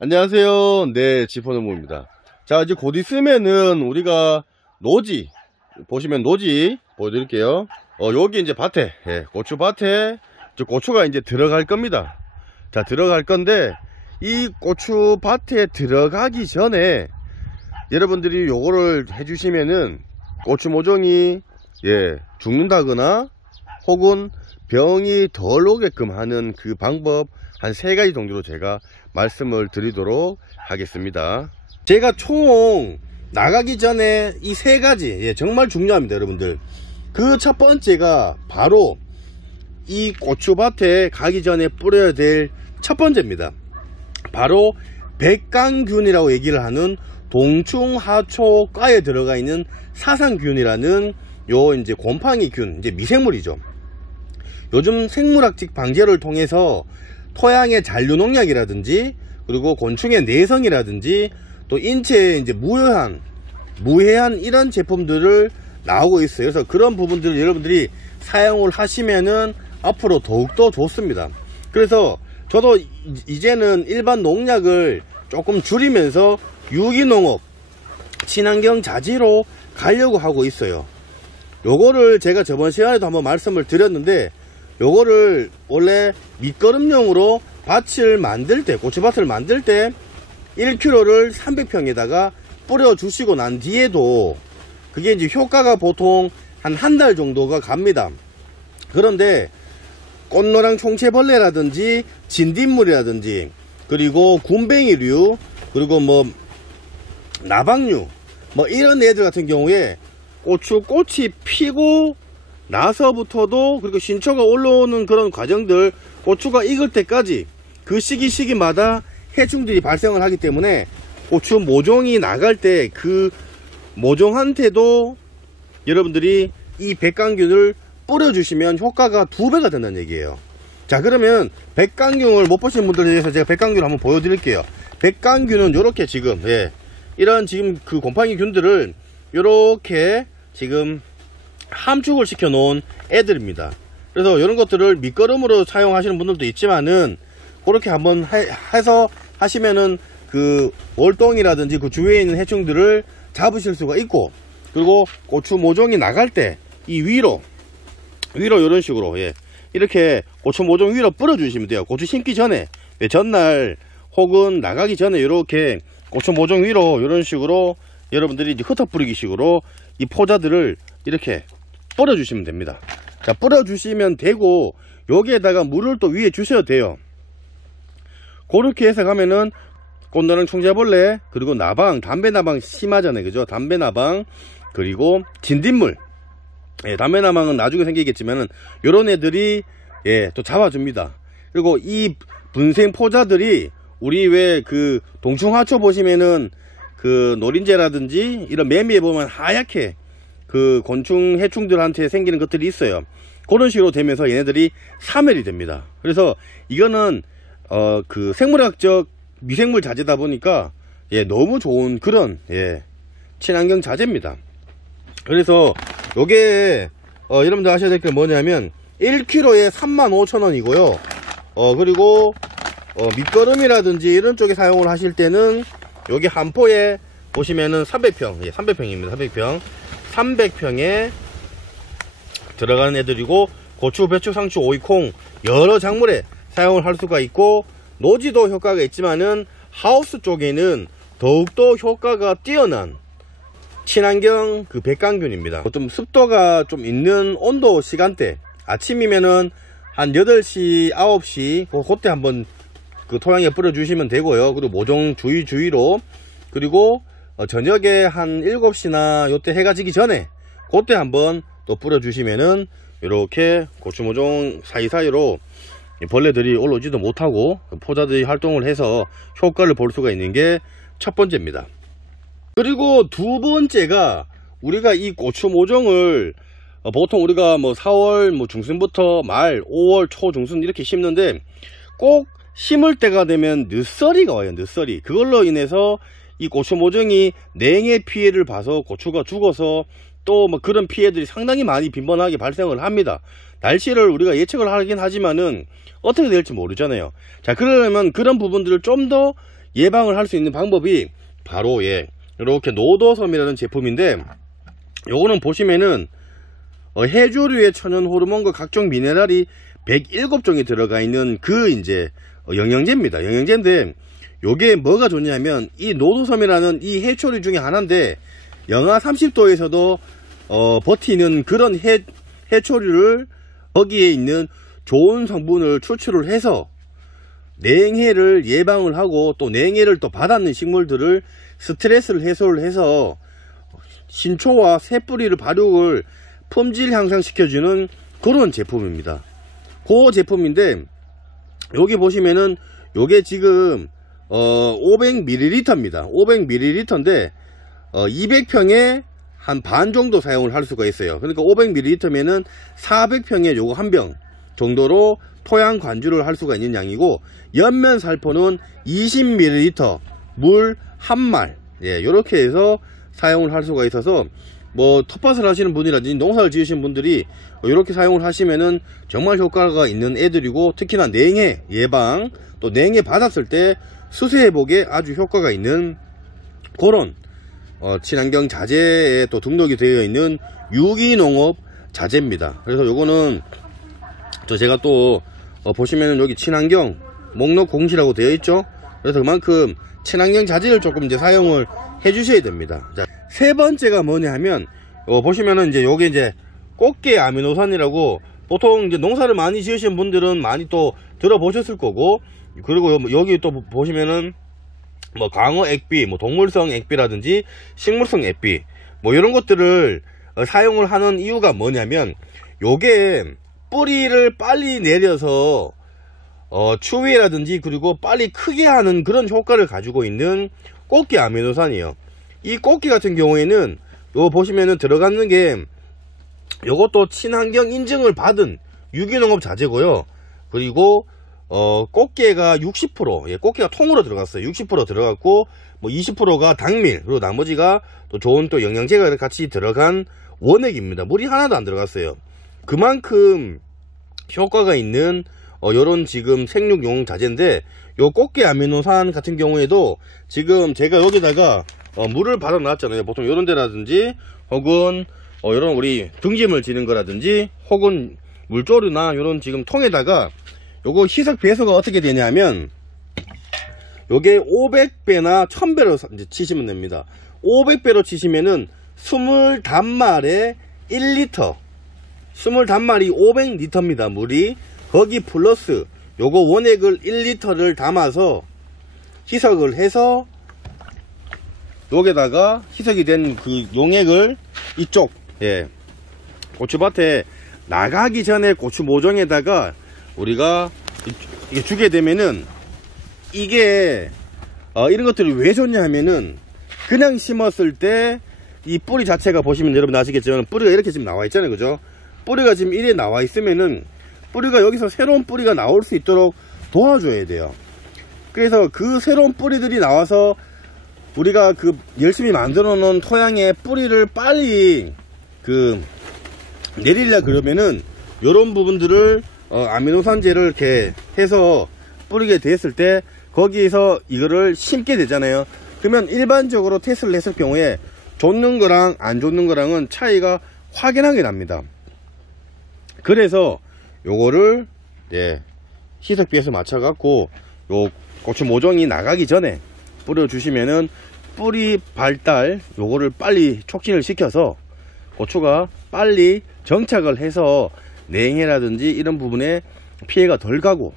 안녕하세요. 네, 지포노무입니다. 자, 이제 곧 있으면은 우리가 노지, 보시면 노지 보여드릴게요. 여기 이제 밭에, 고추밭에 고추가 이제 들어갈 겁니다. 자, 들어갈 건데 이 고추밭에 들어가기 전에 여러분들이 요거를 해주시면은 고추 모종이 죽는다거나 혹은 병이 덜 오게끔 하는 그 방법 한 3가지 정도로 제가 말씀을 드리도록 하겠습니다. 제가 총 나가기 전에 이 3가지 정말 중요합니다, 여러분들. 그 첫 번째가 바로 이 고추밭에 가기 전에 뿌려야 될 첫 번째입니다. 바로 백강균이라고 얘기를 하는 동충하초과에 들어가 있는 사상균이라는 요 이제 곰팡이균, 이제 미생물이죠. 요즘 생물학적 방제를 통해서 토양의 잔류농약이라든지 그리고 곤충의 내성이라든지 또 인체에 이제 무해한 이런 제품들을 나오고 있어요. 그래서 그런 부분들을 여러분들이 사용을 하시면은 앞으로 더욱더 좋습니다. 그래서 저도 이제는 일반 농약을 조금 줄이면서 유기농업, 친환경 자재로 가려고 하고 있어요. 요거를 제가 저번 시간에도 한번 말씀을 드렸는데, 요거를 원래 밑거름용으로 밭을 만들 때, 고추밭을 만들 때 1kg를 300평에다가 뿌려 주시고 난 뒤에도 그게 이제 효과가 보통 한 달 정도가 갑니다. 그런데 꽃노랑 총채벌레라든지 진딧물이라든지 그리고 군뱅이류 그리고 뭐 나방류 뭐 이런 애들 같은 경우에 고추꽃이 피고 나서부터도, 그리고 신초가 올라오는 그런 과정들, 고추가 익을 때까지 그 시기마다 해충들이 발생을 하기 때문에 고추 모종이 나갈 때 그 모종한테도 여러분들이 이 백강균을 뿌려주시면 효과가 2배가 된다는 얘기예요. 자, 그러면 백강균을 못 보신 분들에 대해서 제가 백강균을 한번 보여드릴게요. 백강균은 요렇게 지금 이런 지금 그 곰팡이균들을 요렇게 지금 함축을 시켜 놓은 애들입니다. 그래서 이런 것들을 밑거름으로 사용하시는 분들도 있지만은 그렇게 한번 해서 하시면은 그 월동이라든지 그 주위에 있는 해충들을 잡으실 수가 있고, 그리고 고추 모종이 나갈 때 이 위로 이런 식으로 이렇게 고추 모종 위로 뿌려 주시면 돼요. 고추 심기 전에, 전날 혹은 나가기 전에 이렇게 고추 모종 위로 이런 식으로 여러분들이 이제 흩어 뿌리기 식으로 이 포자들을 이렇게 뿌려 주시면 됩니다. 자, 뿌려 주시면 되고, 여기에다가 물을 또 위에 주셔야 돼요. 그렇게 해서 가면은 꽃노랑 총재벌레, 그리고 나방, 담배나방 심하잖아요, 그죠? 담배나방, 그리고 진딧물, 담배나방은 나중에 생기겠지만은 요런 애들이 또 잡아줍니다. 그리고 이 분생 포자들이 우리 왜 그 동충하초 보시면은 그 노린재라든지 이런 매미에 보면 하얗게 그 곤충 해충들한테 생기는 것들이 있어요. 그런 식으로 되면서 얘네들이 사멸이 됩니다. 그래서 이거는 그 생물학적 미생물 자재다 보니까 너무 좋은 그런 친환경 자재입니다. 그래서 요게 여러분들 아셔야 될 게 뭐냐면 1kg에 35,000원이고요 그리고 밑거름이라든지 이런 쪽에 사용을 하실 때는 여기 한 포에 보시면은 300평, 300평입니다. 300평에 들어가는 애들이고, 고추, 배추, 상추, 오이, 콩 여러 작물에 사용을 할 수가 있고, 노지도 효과가 있지만은 하우스 쪽에는 더욱더 효과가 뛰어난 친환경 그 백강균입니다. 좀 습도가 좀 있는 온도 시간대, 아침이면은 한 8시, 9시 그때 한번 그 토양에 뿌려 주시면 되고요. 그리고 모종 주위로, 그리고 저녁에 한 7시나 요때 해가 지기 전에 그때 한번 또 뿌려 주시면은 이렇게 고추 모종 사이사이로 벌레들이 올라오지도 못하고 포자들이 활동을 해서 효과를 볼 수가 있는 게 첫 번째입니다. 그리고 2번째가, 우리가 이 고추 모종을 보통 우리가 뭐 4월 뭐 중순부터 말 5월 초 중순 이렇게 심는데, 꼭 심을 때가 되면 늦서리가 와요. 늦서리. 그걸로 인해서 이 고추 모종이 냉해 피해를 봐서 고추가 죽어서 또 뭐 그런 피해들이 상당히 많이 빈번하게 발생을 합니다. 날씨를 우리가 예측을 하긴 하지만은 어떻게 될지 모르잖아요. 자, 그러려면 그런 부분들을 좀 더 예방을 할 수 있는 방법이 바로 이렇게 노도섬이라는 제품인데, 요거는 보시면은 해조류의 천연 호르몬과 각종 미네랄이 107종이 들어가 있는 그 이제 영양제입니다. 영양제인데 요게 뭐가 좋냐면, 이 노도섬이라는 이 해초류 중에 하나인데 영하 30도에서도 버티는 그런 해초류를 거기에 있는 좋은 성분을 추출을 해서 냉해를 예방을 하고, 또 냉해를 또 받았는 식물들을 스트레스를 해소를 해서 신초와 새뿌리를 발육을 품질 향상시켜주는 그런 제품입니다. 그 제품인데, 여기 보시면은 요게 지금 500ml입니다 500ml인데 200평에 한 반 정도 사용을 할 수가 있어요. 그러니까 500ml면은 400평에 요거 한 병 정도로 토양 관주를 할 수가 있는 양이고, 연면 살포는 20ml 물 한 말, 요렇게 해서 사용을 할 수가 있어서, 뭐 텃밭을 하시는 분이라든지 농사를 지으시는 분들이 이렇게 사용을 하시면은 정말 효과가 있는 애들이고, 특히나 냉해 예방, 또 냉해 받았을 때 수세 회복에 아주 효과가 있는 그런 친환경 자재에 또 등록이 되어 있는 유기농업 자재입니다. 그래서 요거는 제가 또 보시면은 여기 친환경 목록 공시라고 되어 있죠. 그래서 그만큼 친환경 자재를 조금 이제 사용을 해 주셔야 됩니다. 자, 세 번째가 뭐냐 하면, 보시면은 이제 요게 이제 꽃게 아미노산이라고, 보통 이제 농사를 많이 지으신 분들은 많이 또 들어보셨을 거고, 그리고 여기 또 보시면은 뭐 광어 액비, 뭐 동물성 액비라든지 식물성 액비, 뭐 이런 것들을 사용을 하는 이유가 뭐냐면, 요게 뿌리를 빨리 내려서 추위라든지 그리고 빨리 크게 하는 그런 효과를 가지고 있는 꽃게 아미노산이에요. 이 꽃게 같은 경우에는 요 보시면은 들어가는 게 요것도 친환경 인증을 받은 유기농업 자재고요. 그리고 꽃게가 60%, 꽃게가 통으로 들어갔어요. 60% 들어갔고, 뭐 20%가 당밀, 그리고 나머지가 또 좋은 또 영양제가 같이 들어간 원액입니다. 물이 하나도 안 들어갔어요. 그만큼 효과가 있는 요런 지금 생육용 자재인데, 요 꽃게 아미노산 같은 경우에도 지금 제가 여기다가 물을 받아 놨잖아요. 보통 요런 데라든지, 혹은 요런 우리 등짐을 지는 거라든지, 혹은 물조류나 요런 지금 통에다가 요거 희석 배수가 어떻게 되냐면, 요게 500배나 1000배로 이제 치시면 됩니다. 500배로 치시면은 20단말에 1리터, 20단말이 500리터입니다 물이. 거기 플러스 요거 원액을 1리터를 담아서 희석을 해서 여기다가 희석이 된 그 용액을 이쪽 고추밭에 나가기 전에 고추 모종에다가 우리가 이게 주게 되면은, 이게 이런 것들이 왜 좋냐 하면은, 그냥 심었을 때 이 뿌리 자체가 보시면 여러분 아시겠지만 뿌리가 이렇게 지금 나와 있잖아요, 그죠? 뿌리가 지금 이래 나와 있으면은 뿌리가 여기서 새로운 뿌리가 나올 수 있도록 도와줘야 돼요. 그래서 그 새로운 뿌리들이 나와서 우리가 그 열심히 만들어 놓은 토양에 뿌리를 빨리 내리려 그러면은 요런 부분들을 아미노산제를 이렇게 해서 뿌리게 됐을 때 거기에서 이거를 심게 되잖아요. 그러면 일반적으로 테스트를 했을 경우에 좋는 거랑 안 좋는 거랑은 차이가 확연하게 납니다. 그래서 요거를 희석비에서 맞춰 갖고 요 고추 모종이 나가기 전에 뿌려 주시면은 뿌리 발달 요거를 빨리 촉진을 시켜서 고추가 빨리 정착을 해서 냉해라든지 이런 부분에 피해가 덜 가고,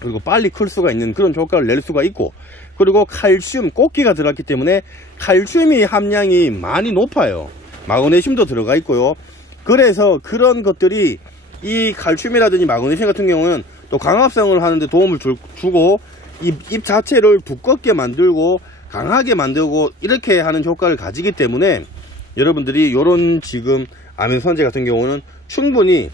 그리고 빨리 클 수가 있는 그런 효과를 낼 수가 있고, 그리고 칼슘, 꽃기가 들어갔기 때문에 칼슘이 함량이 많이 높아요. 마그네슘도 들어가 있고요. 그래서 그런 것들이 이 칼슘이라든지 마그네슘 같은 경우는 또 광합성을 하는데 도움을 주고, 잎 자체를 두껍게 만들고 강하게 만들고 이렇게 하는 효과를 가지기 때문에 여러분들이 요런 지금 아미노산제 같은 경우는 충분히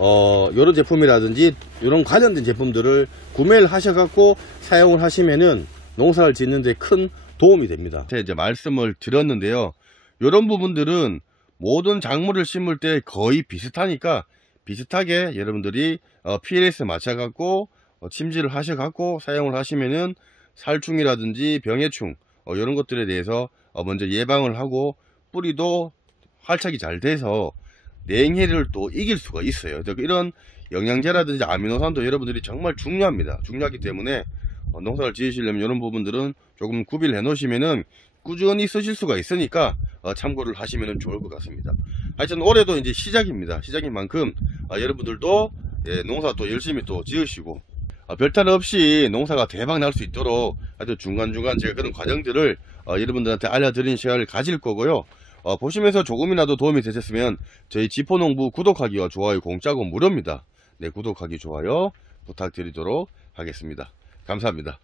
요런 제품이라든지 요런 관련된 제품들을 구매를 하셔갖고 사용을 하시면은 농사를 짓는데 큰 도움이 됩니다. 제가 이제 말씀을 드렸는데요, 요런 부분들은 모든 작물을 심을 때 거의 비슷하니까 비슷하게 여러분들이 PLS 맞춰갖고 침지를 하셔갖고 사용을 하시면은 살충이라든지 병해충 이런 것들에 대해서 먼저 예방을 하고 뿌리도 활착이 잘 돼서 냉해를 또 이길 수가 있어요. 이런 영양제라든지 아미노산도 여러분들이 정말 중요합니다. 중요하기 때문에 농사를 지으시려면 이런 부분들은 조금 구비를 해 놓으시면은 꾸준히 쓰실 수가 있으니까 참고를 하시면 좋을 것 같습니다. 하여튼 올해도 이제 시작입니다. 시작인 만큼 여러분들도 농사 또 열심히 또 지으시고 별탈 없이 농사가 대박 날 수 있도록 하여튼 중간중간 제가 그런 과정들을 여러분들한테 알려드리는 시간을 가질 거고요. 보시면서 조금이라도 도움이 되셨으면 저희 지포농부 구독하기와 좋아요 공짜고 무료입니다. 네, 구독하기 좋아요 부탁드리도록 하겠습니다. 감사합니다.